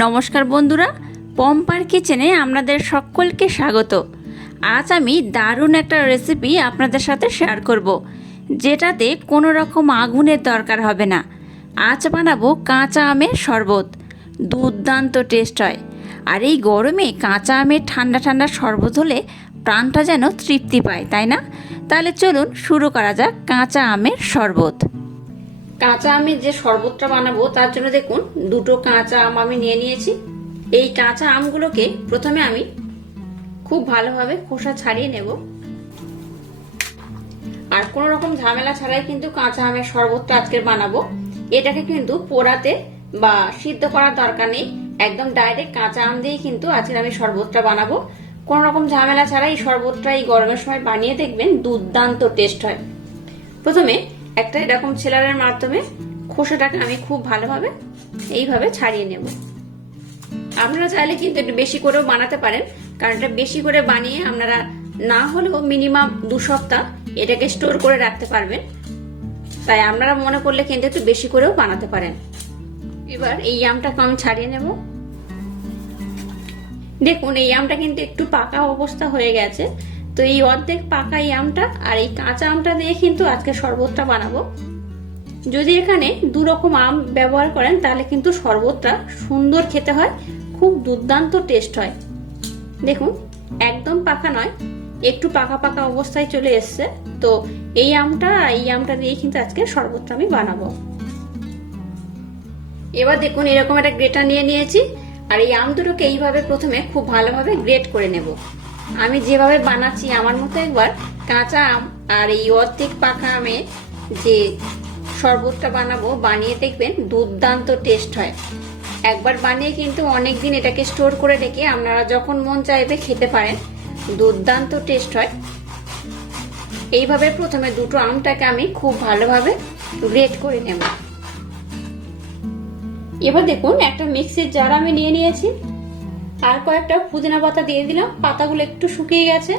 নমস্কার বন্ধুরা, পম্পার কিচেনে আপনাদের সকলকে স্বাগত। আজ আমি দারুণ একটা রেসিপি আপনাদের সাথে শেয়ার করব, যেটাতে কোনো রকম আগুনের দরকার হবে না। আজ বানাবো কাঁচা আমের শরবত। দুর্দান্ত টেস্ট হয়, আর এই গরমে কাঁচা আমের ঠান্ডা ঠান্ডা শরবত হলে প্রাণটা যেন তৃপ্তি পায়, তাই না? তাহলে চলুন শুরু করা যাক কাঁচা আমের শরবত। কাঁচা আমের যে শরবতটা বানাবো তার জন্য দেখুন দুটো কাঁচা আম আমি নিয়ে নিয়েছি। এই কাঁচা আমগুলোকে প্রথমে আমি খুব ভালোভাবে খোসা ছাড়িয়ে নেব। আর কোনো রকম ঝামেলা ছাড়াই কিন্তু কাঁচা আমের শরবতটা আজকের বানাবো। এটাকে কিন্তু পোড়াতে বা সিদ্ধ করার দরকার নেই, একদম ডাইরেক্ট কাঁচা আম দিয়েই কিন্তু আজকের আমি শরবতটা বানাবো। কোনো রকম ঝামেলা ছাড়া এই শরবতটা এই গরমের সময় বানিয়ে দেখবেন, দুর্দান্ত টেস্ট হয়। প্রথমে একটা এরকম ছেলারের মাধ্যমে খোসাটাকে আমি খুব ভালোভাবে এইভাবে ছাড়িয়ে নেব। আপনারা চাইলে কিন্তু একটু বেশি করেও বানাতে পারেন, কারণ এটা বেশি করে বানিয়ে আপনারা না হলেও মিনিমাম 2 সপ্তাহ এটাকে স্টোর করে রাখতে পারবেন। তাই আপনারা মনে করলে কিন্তু একটু বেশি করেও বানাতে পারেন। এবার এই আমটাকে আমি ছাড়িয়ে নেব। দেখুন এই আমটা কিন্তু একটু পাকা অবস্থা হয়ে গেছে। তো এই অর্ধেক পাকা এই আমটা আর এই কাঁচা আমটা দিয়ে কিন্তু আজকে শরবতটা বানাবো। যদি এখানে 2 রকম আম ব্যবহার করেন তাহলে কিন্তু শরবতটা সুন্দর খেতে হয়, খুব দুর্দান্ত টেস্ট হয়। দেখুন একদম পাকা নয়, একটু পাকা পাকা অবস্থায় চলে এসছে। তো এই আমটা দিয়ে কিন্তু আজকে শরবতটা আমি বানাবো। এবার দেখুন এরকম একটা গ্রেটার নিয়ে নিয়েছি, আর এই আম দুটোকে এইভাবে প্রথমে খুব ভালোভাবে গ্রেট করে নেব। আমি যেভাবে বানাচ্ছি আমার মতো একবার কাঁচা আম আর এই অর্ধেক পাকা আমে যে শরবতটা বানাবো, বানিয়ে দেখবেন দুর্দান্ত টেস্ট হয়। একবার বানিয়ে কিন্তু অনেকদিন এটাকে স্টোর করে রেখে আপনারা যখন মন চাইবে খেতে পারেন, দুর্দান্ত টেস্ট হয়। এইভাবে প্রথমে দুটো আমটাকে আমি খুব ভালোভাবে গ্রেট করে নেব। এবার দেখুন একটা মিক্সির জার আমি নিয়ে নিয়েছি, আর কয়েকটা পুদিনা পাতা দিয়ে দিলাম। পাতাগুলো একটু শুকিয়ে গেছে।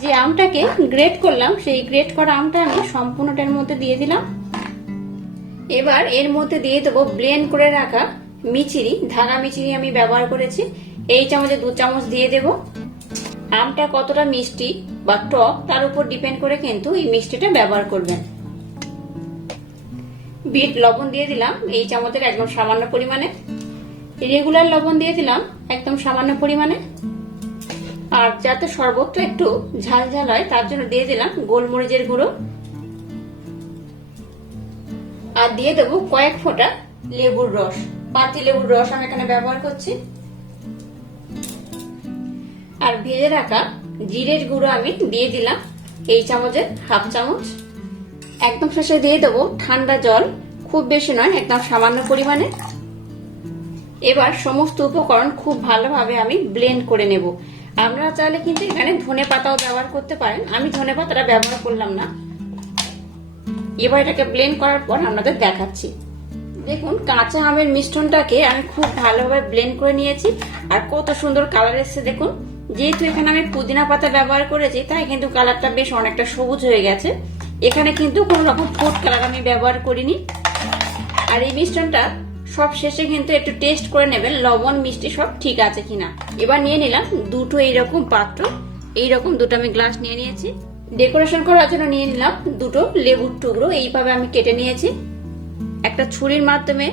যে আমটাকে গ্রেট করলাম সেই গ্রেট করা আমটা আমি সম্পূর্ণটার মধ্যে দিয়ে দিলাম। এবার এর মধ্যে দিয়ে দেবো ব্লেন্ড করে রাখা মিচিরি, ধাগা মিচিরি আমি ব্যবহার করেছি। এই চামচে 2 চামচ দিয়ে দেব। আমটা কতটা মিষ্টি বা টক তার উপর ডিপেন্ড করে কিন্তু এই মিষ্টিটা ব্যবহার করবেন। বিট লবণ দিয়ে দিলাম এই চামচের একদম সামান্য পরিমাণে। রেগুলার লবণ দিয়ে দিলাম একদম সামান্য পরিমাণে। আর যাতে শরবতটা একটু ঝাল ঝাল হয় তার জন্য দিয়ে দিলাম গোলমরিচের গুঁড়ো। আর দিয়ে দেবো কয়েক ফোঁটা লেবুর রস, পাতি লেবুর রস আমি এখানে ব্যবহার করছি। আর ভেজে রাখা জিরের গুঁড়ো আমি দিয়ে দিলাম এই চামচের 1/2 চামচ। একদম শেষে দিয়ে দেবো ঠান্ডা জল, খুব বেশি নয়, একদম সামান্য পরিমাণে। এবার সমস্ত উপকরণ খুব ভালোভাবে আমি ব্লেন্ড করে নেব। আপনারা চাইলে কিন্তু এখানে ধনে পাতাও ব্যবহার করতে পারেন, আমি ধনে পাতাটা ব্যবহার করলাম না। এবার এটাকে ব্লেন্ড করার পর আপনাদের দেখাচ্ছি। দেখুন কাঁচা আমের মিশ্রণটাকে আমি খুব ভালোভাবে ব্লেন্ড করে নিয়েছি, আর কত সুন্দর কালার এসেছে দেখুন। যেহেতু এখানে আমি পুদিনা পাতা ব্যবহার করেছি তাই কিন্তু কালারটা বেশ অনেকটা সবুজ হয়ে গেছে। এখানে কিন্তু কোনো রকম ফুড কালার আমি ব্যবহার করিনি। আর এই মিশ্রণটা সব শেষে কিন্তু একটু টেস্ট করে নেবেন লবণ মিষ্টি সব ঠিক আছে কিনা। এবার নিয়ে নিলাম দুটো এইরকম পাত্র, এইরকম দুটো আমি গ্লাস নিয়ে নিয়েছি। ডেকোরেশন করার জন্য নিয়ে নিলাম দুটো লেবুর টুকরো, এইভাবে আমি কেটে নিয়েছি। একটা ছুরির মাধ্যমে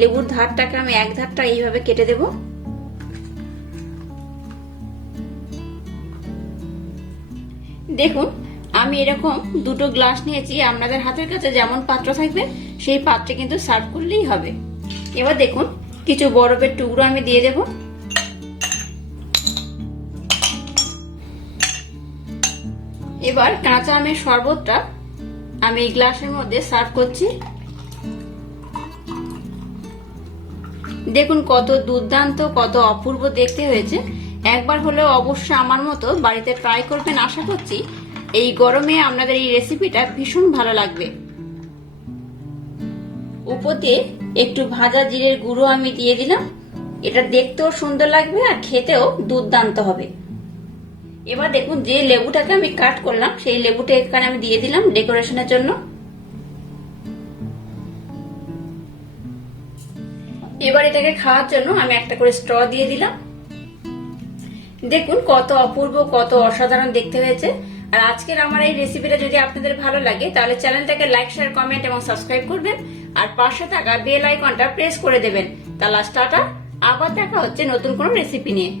লেবুর ধারটাকে আমি এক ধারটা এইভাবে কেটে দেব। দেখুন আমি এরকম দুটো গ্লাস নিয়েছি, আপনাদের হাতের কাছে যেমন পাত্র থাকবে সেই পাত্রে কিন্তু সার্ভ করলেই হবে। এবার দেখুন কিছু বরফের টুকরো আমি দিয়ে দেব। এবার কাঁচা আমের শরবতটা আমি এই গ্লাসের মধ্যে সার্ভ করছি। দেখুন কত দুর্দান্ত, কত অপূর্ব দেখতে হয়েছে। একবার হলেও অবশ্যই আমার মতো বাড়িতে ট্রাই করবেন, আশা করছি এই গরমে আপনাদের এই রেসিপিটা ভীষণ ভালো লাগবে। উপর দিয়ে একটু ভাজা জিরের গুঁড়ো আমি দিয়ে দিলাম, এটা দেখতেও সুন্দর লাগবে আর খেতেও দুর্দান্ত হবে। এবার দেখুন যে লেবুটাকে আমি কাট করলাম সেই লেবুটা এখানে আমি দিয়ে দিলাম ডেকোরেশনের জন্য। এবার এটাকে খাওয়ার জন্য আমি একটা করে স্ট্র দিয়ে দিলাম। দেখুন কত অপূর্ব, কত অসাধারণ দেখতে হয়েছে। আর আজকের আমার এই রেসিপিটা যদি আপনাদের ভালো লাগে তাহলে চ্যানেলটাকে লাইক, শেয়ার, কমেন্ট এবং সাবস্ক্রাইব করবেন আর পাশে থাকা বেল আইকনটা প্রেস করে দেবেন। তাহলে টাটা, আবার দেখা হচ্ছে নতুন কোনো রেসিপি নিয়ে।